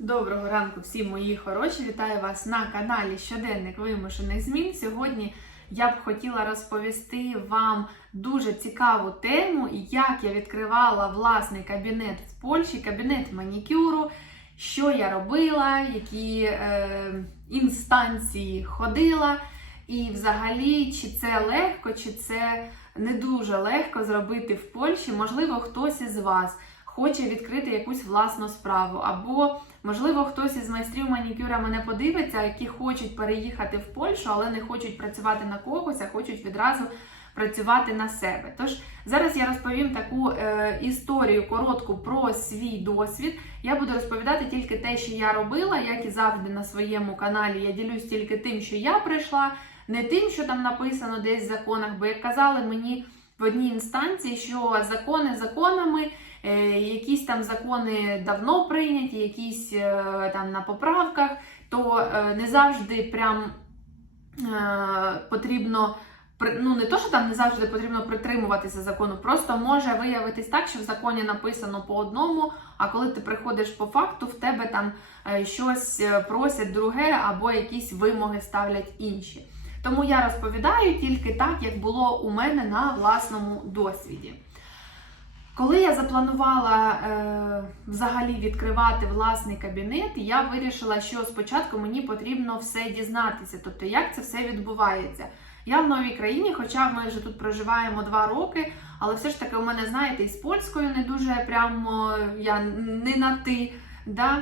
Доброго ранку всім мої хороші! Вітаю вас на каналі Щоденник вимушених змін. Сьогодні я б хотіла розповісти вам дуже цікаву тему, як я відкривала власний кабінет в Польщі, кабінет манікюру, що я робила, які е, інстанції ходила. І взагалі, чи це легко, чи це не дуже легко зробити в Польщі. Можливо, хтось із вас хоче відкрити якусь власну справу, або, можливо, хтось із майстрів манікюра мене подивиться, які хочуть переїхати в Польщу, але не хочуть працювати на когось, а хочуть відразу працювати на себе. Тож зараз я розповім таку е, історію коротку про свій досвід. Я буду розповідати тільки те, що я робила, як і завжди на своєму каналі. Я ділюсь тільки тим, що я прийшла, не тим, що там написано десь в законах, бо як казали мені в одній інстанції, що закони законами. Е, якісь там закони давно прийняті, якісь е, там на поправках, то е, не завжди прям потрібно. Ну, не то, що там не завжди потрібно притримуватися закону, просто може виявитись так, що в законі написано по одному, а коли ти приходиш по факту, в тебе там щось просять друге або якісь вимоги ставлять інші. Тому я розповідаю тільки так, як було у мене на власному досвіді. Коли я запланувала е, взагалі відкривати власний кабінет, я вирішила, що спочатку мені потрібно все дізнатися, тобто як це все відбувається. Я в новій країні, хоча ми вже тут проживаємо два роки, але все ж таки у мене, знаєте, і з польською не дуже прямо я не на ти. Да?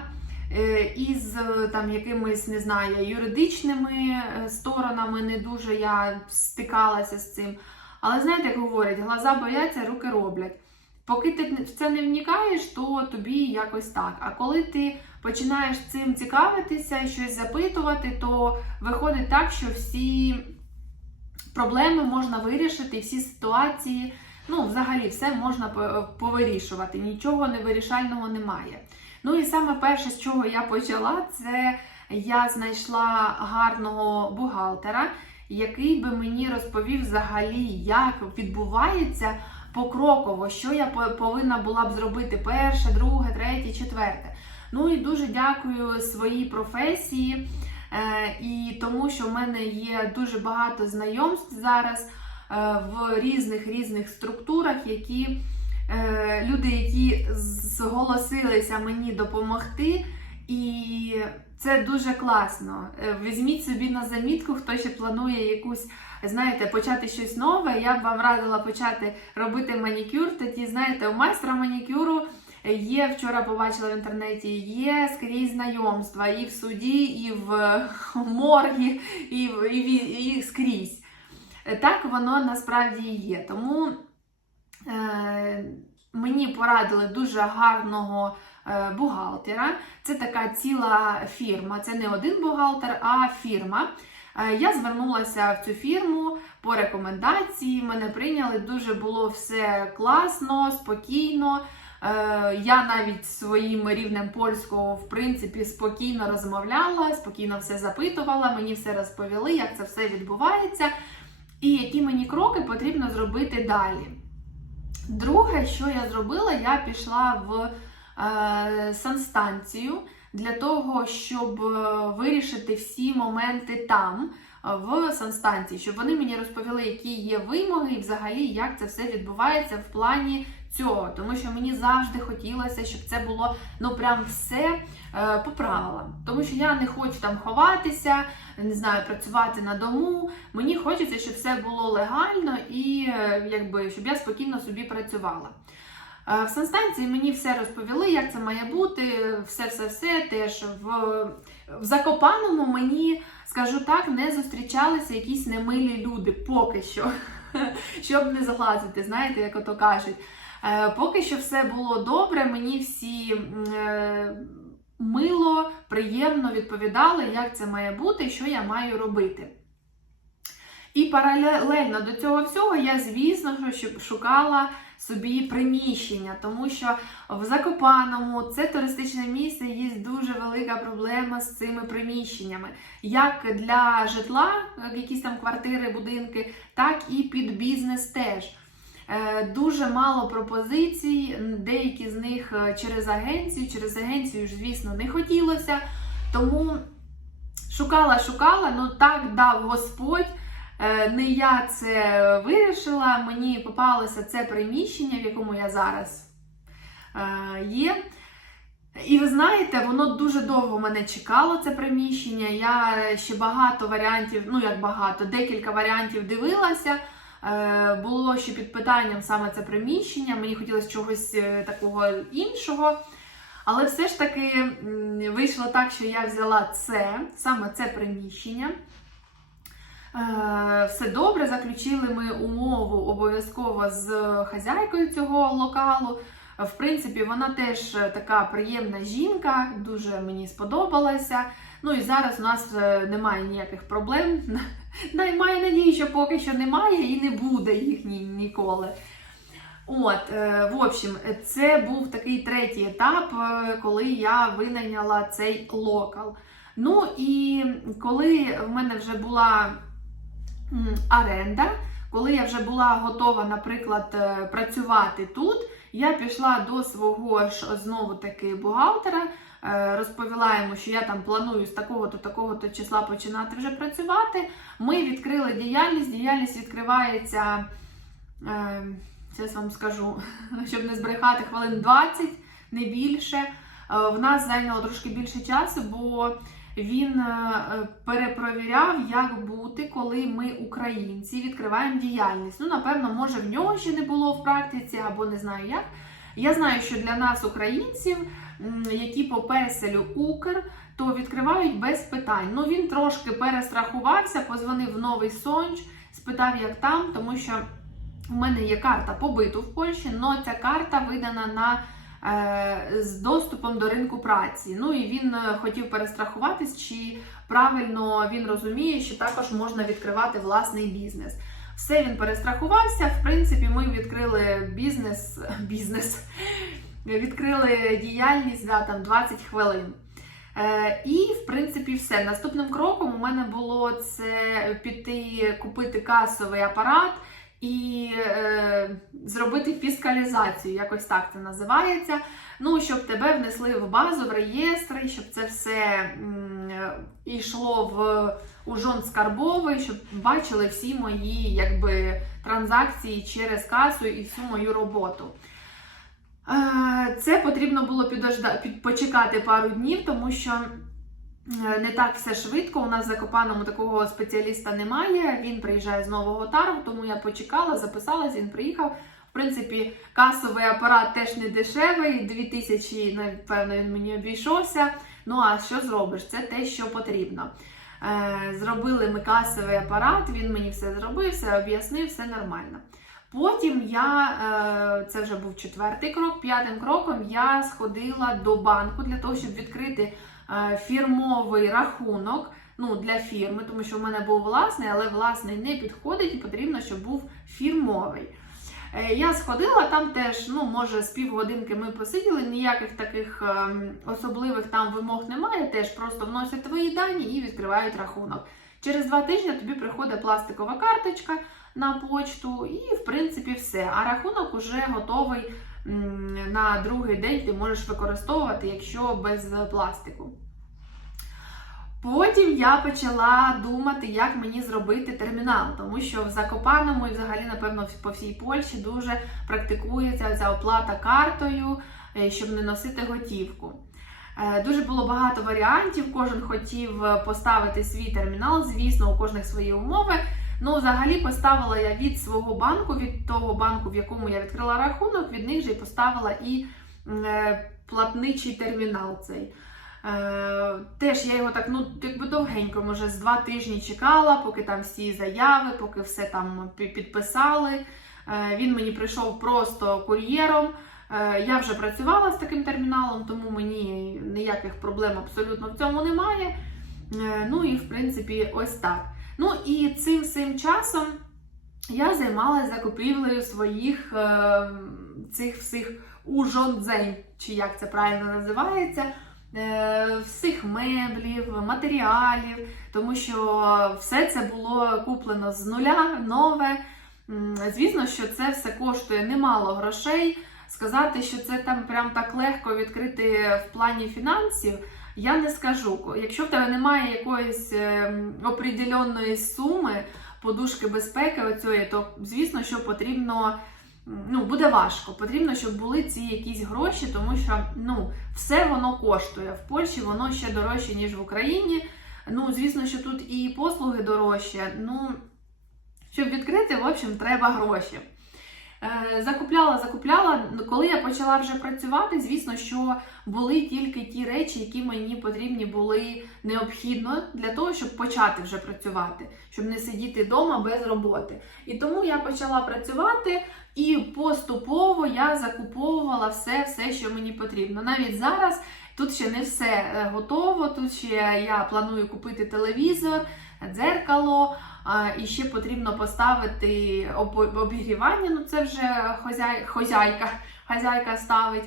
Е, і з там якимись, не знаю, юридичними е, сторонами не дуже я стикалася з цим. Але знаєте, як говорять, глаза бояться, руки роблять. Поки ти в це не вникаєш, то тобі якось так. А коли ти починаєш цим цікавитися, щось запитувати, то виходить так, що всі проблеми можна вирішити, всі ситуації, ну, взагалі, все можна повирішувати. Нічого невирішального немає. Ну і саме перше, з чого я почала, це я знайшла гарного бухгалтера, який би мені розповів взагалі, як відбувається покроково, що я повинна була б зробити перше, друге, третє, четверте. Ну і дуже дякую своїй професії е, і тому, що в мене є дуже багато знайомств зараз е, в різних різних структурах, які люди, які зголосилися мені допомогти. І це дуже класно. Візьміть собі на замітку, хто ще планує якусь знаєте, почати щось нове, я б вам радила почати робити манікюр. Тоді, знаєте, у майстра манікюру є, вчора побачила в інтернеті, є скрізь знайомства і в суді, і в моргі, і, і, і, і скрізь. Так воно насправді є. Тому е, мені порадили дуже гарного. Е, бухгалтера. Це така ціла фірма. Це не один бухгалтер, а фірма. Е, я звернулася в цю фірму по рекомендації. Мене прийняли, дуже було все класно, спокійно. Е, я навіть своїм рівнем польського, в принципі, спокійно розмовляла, спокійно все запитувала, мені все розповіли, як це все відбувається, і які мені кроки потрібно зробити далі. Друге, що я зробила, я пішла в е, санстанцію для того, щоб е, вирішити всі моменти там, е, в санстанції, щоб вони мені розповіли, які є вимоги, і взагалі як це все відбувається в плані цього. Тому що мені завжди хотілося, щоб це було ну прям все е, по правилам. Тому що я не хочу там ховатися, не знаю, працювати на дому. Мені хочеться, щоб все було легально і е, якби щоб я спокійно собі працювала. Е, в санстанції мені все розповіли, як це має бути, все-все-все. Теж в в Закопаному мені, скажу так, не зустрічалися якісь немилі люди поки що, щоб не залазити, знаєте, як ото кажуть. Е, поки що все було добре, мені всі е, мило, приємно відповідали, як це має бути що я маю робити. І паралельно до цього всього я, звісно, шукала собі приміщення, тому що в Закопаному це туристичне місце, є дуже велика проблема з цими приміщеннями, як для житла, якісь там квартири, будинки, так і під бізнес теж. Е, Дуже мало пропозицій, деякі з них е, через агенцію. Через агенцію звісно, не хотілося. Тому шукала, шукала, ну так дав Господь. Е, Не я це вирішила. Мені попалося це приміщення, в якому я зараз є. І ви знаєте, воно дуже довго мене чекало, це приміщення. Я ще багато варіантів, ну як багато, декілька варіантів дивилася. Е, Було ще під питанням саме це приміщення. Мені хотілося чогось е, такого іншого. Але все ж таки вийшло так, що я взяла це, саме це приміщення. Е, Все добре, заключили ми умову обов'язково з хазяйкою цього локалу. В принципі, вона теж така приємна жінка, дуже мені сподобалася. Ну і зараз у нас е, немає ніяких проблем. Маю надію, що поки що немає і не буде їх ні, ніколи. От, е, в общем, це був такий третій етап, е, коли я винайняла цей локал. Ну і коли в мене вже була оренда, коли я вже була готова, наприклад, працювати тут, я пішла до свого ж знову таки бухгалтера, розповіла йому, що я там планую з такого-то, такого-то числа починати вже працювати. Ми відкрили діяльність. Діяльність відкривається, е, зараз вам скажу, щоб не збрехати, хвилин 20, не більше. Е, В нас зайняло трошки більше часу, бо він е, перепровіряв, як бути, коли ми, українці, відкриваємо діяльність. Ну, напевно, може, в нього ще не було в практиці, або не знаю як. Я знаю, що для нас, українців, які по песелю Укр, то відкривають без питань. Ну, він трошки перестрахувався, позвонив в новий сонч, спитав, як там, тому що в мене є карта побиту в Польщі, але ця карта видана на е, з доступом до ринку праці. Ну і він е, хотів перестрахуватись, чи правильно він розуміє, що також можна відкривати власний бізнес. Все він перестрахувався. В принципі, ми відкрили бізнес, бізнес відкрили діяльність за там 20 хвилин. Е, і, в принципі, все. Наступним кроком у мене було це піти купити касовий апарат і е, зробити фіскалізацію, якось так це називається. Ну, щоб тебе внесли в базу, в реєстри, щоб це все м, йшло в ужон скарбовий, щоб бачили всі мої якби, транзакції через касу і всю мою роботу. Е, Це потрібно було почекати пару днів, тому що е, не так все швидко. У нас в Закопаному такого спеціаліста немає. Він приїжджає з нового таргу, тому я почекала, записалась, він приїхав. В принципі, касовий апарат теж не дешевий, 2000, напевно, він мені обійшовся. Ну а що зробиш? Це те, що потрібно. Е, Зробили ми касовий апарат, він мені все зробив, все об'яснив, все нормально. Потім я, е, це вже був четвертий крок, п'ятим кроком я сходила до банку для того, щоб відкрити е, фірмовий рахунок ну, для фірми, тому що в мене був власний, але власний не підходить і потрібно, щоб був фірмовий. Е, Я сходила, там теж, ну, може, з півгодинки ми посиділи, ніяких таких ем, особливих там вимог немає, теж просто вносять твої дані і відкривають рахунок. Через два тижні тобі приходить пластикова карточка на почту, і в принципі все. А рахунок уже готовий на другий день ти можеш використовувати, якщо без пластику. Потім я почала думати, як мені зробити термінал, тому що в Закопаному і взагалі, напевно, по всій Польщі дуже практикується ця оплата картою, е, щоб не носити готівку. Е, Дуже було багато варіантів, кожен хотів е, поставити свій термінал, звісно, у кожних свої умови. Ну, взагалі поставила я від свого банку, від того банку, в якому я відкрила рахунок, від них же і поставила і платничий термінал цей. Е, теж я його так, ну, якби довгенько, може, з два тижні чекала, поки там всі заяви, поки все там підписали. Е, він мені прийшов просто кур'єром. Е, я вже працювала з таким терміналом, тому мені ніяких проблем абсолютно в цьому немає. Ну і в принципі, ось так. Ну і цим всім часом я займалася закупівлею своїх е, цих всіх ужонзень, чи як це правильно називається, всіх меблів, матеріалів, тому що все це було куплено з нуля, нове. Звісно, що це все коштує немало грошей. Сказати, що це там прям так легко відкрити в плані фінансів, я не скажу. Якщо в тебе немає якоїсь ем, определенної суми подушки безпеки, оцієї, то звісно, що потрібно. Ну, буде важко. Потрібно, щоб були ці якісь гроші, тому що ну, все воно коштує. В Польщі воно ще дорожче, ніж в Україні. Ну, звісно, що тут і послуги дорожчі. Ну, щоб відкрити, в общем, треба гроші. Е, Закупляла, закупляла. Коли я почала вже працювати, звісно, що були тільки ті речі, які мені потрібні були необхідно для того, щоб почати вже працювати, щоб не сидіти вдома без роботи. І тому я почала працювати і поступово я закуповувала все, все, що мені потрібно. Навіть зараз тут ще не все е, готово. Тут ще я планую купити телевізор, дзеркало. І ще потрібно поставити обігрівання, ну це вже хозяй, хозяйка, хазяйка ставить.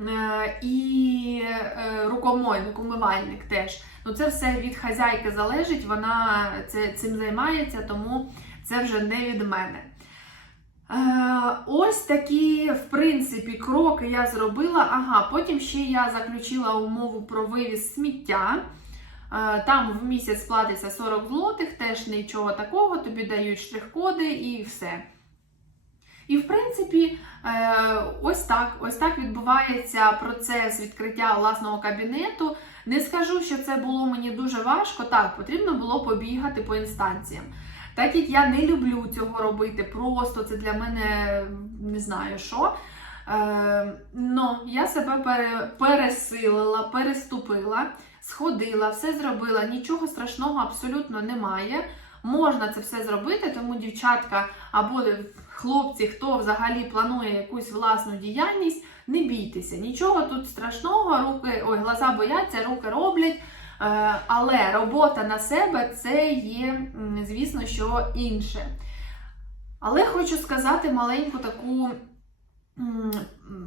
Е, І е, рукомойник, умивальник теж. Ну це все від хазяйки залежить, вона цим займається, тому це вже не від мене. Ось такі, в принципі, кроки я зробила. Ага, потім ще я заключила умову про вивіз сміття. Е, Там в місяць платиться 40 злотих, теж нічого такого, тобі дають штрих-коди і все. І, в принципі, е, ось так, ось так відбувається процес відкриття власного кабінету. Не скажу, що це було мені дуже важко. Так, потрібно було побігати по інстанціям. Так як я не люблю цього робити, просто це для мене не знаю що. Е, но я себе пере, пересилила, переступила, сходила, все зробила, нічого страшного абсолютно немає. Можна це все зробити, тому дівчатка або хлопці, хто взагалі планує якусь власну діяльність, не бійтеся, нічого тут страшного, руки, ой, глаза бояться, руки роблять. Е, Але робота на себе це є, звісно, що інше. Але хочу сказати маленьку таку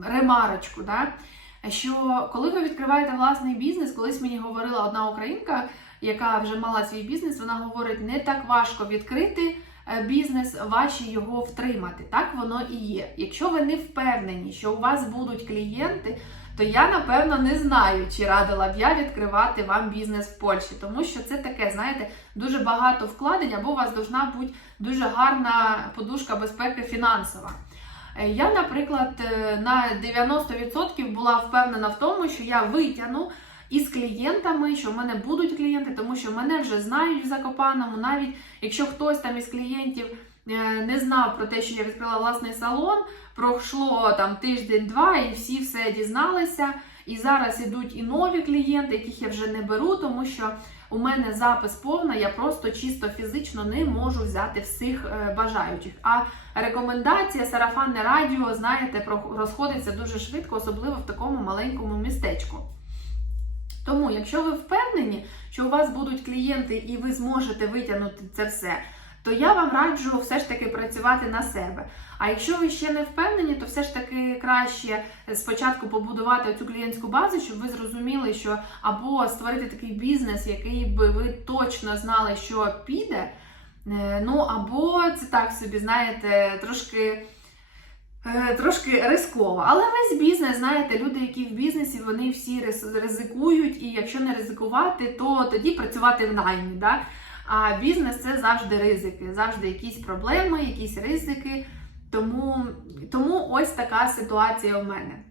ремарочку, да? що коли ви відкриваєте власний бізнес, колись мені говорила одна українка, яка вже мала свій бізнес, вона говорить, не так важко відкрити е, бізнес, важче його втримати. Так воно і є. Якщо ви не впевнені, що у вас будуть клієнти, то я напевно не знаю, чи радила б я відкривати вам бізнес в Польщі, тому що це таке, знаєте, дуже багато вкладень, або у вас должна бути дуже гарна подушка безпеки фінансова. Е, Я, наприклад, е, на 90% була впевнена в тому, що я витягну із клієнтами, що в мене будуть клієнти, тому що мене вже знають в Закопаному. Навіть якщо хтось там із клієнтів е, не знав про те, що я відкрила власний салон, пройшло там тиждень-два, і всі все дізналися. І зараз ідуть і нові клієнти, яких я вже не беру, тому що у мене запис повна, я просто чисто фізично не можу взяти всіх е, бажаючих. А рекомендація сарафанне радіо, знаєте, розходиться дуже швидко, особливо в такому маленькому містечку. Тому, якщо ви впевнені, що у вас будуть клієнти і ви зможете витягнути це все, то я вам раджу все ж таки працювати на себе. А якщо ви ще не впевнені, то все ж таки краще спочатку побудувати цю клієнтську базу, щоб ви зрозуміли, що або створити такий бізнес, який би ви точно знали, що піде. е, Ну або це так собі, знаєте, трошки. е, Трошки рисково, але весь бізнес, знаєте, люди, які в бізнесі, вони всі ризикують, і якщо не ризикувати, то тоді працювати в наймі. Да? А бізнес це завжди ризики, завжди якісь проблеми, якісь ризики. Тому, тому ось така ситуація у мене.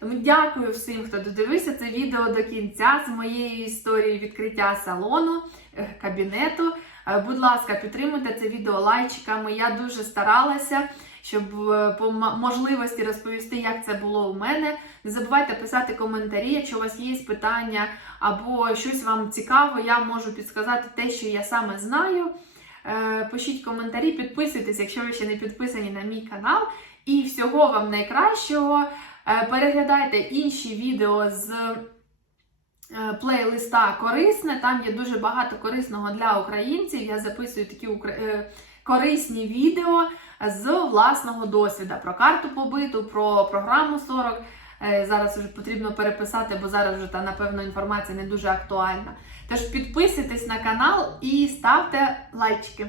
Тому дякую всім, хто додивився це відео до кінця з моєї історії відкриття салону, е, кабінету. Е, Будь ласка, підтримуйте це відео лайчиками. Я дуже старалася, щоб е, по можливості розповісти, як це було у мене. Не забувайте писати коментарі, якщо у вас є питання або щось вам цікаво, я можу підсказати те, що я саме знаю. Е, Пишіть коментарі, підписуйтесь, якщо ви ще не підписані на мій канал. І всього вам найкращого. Е, Переглядайте інші відео з плейлиста Корисне. Там є дуже багато корисного для українців. Я записую такі корисні відео з власного досвіду про карту побиту, про програму 40. Е, Зараз вже потрібно переписати, бо зараз вже та напевно інформація не дуже актуальна. Тож підписуйтесь на канал і ставте лайчики.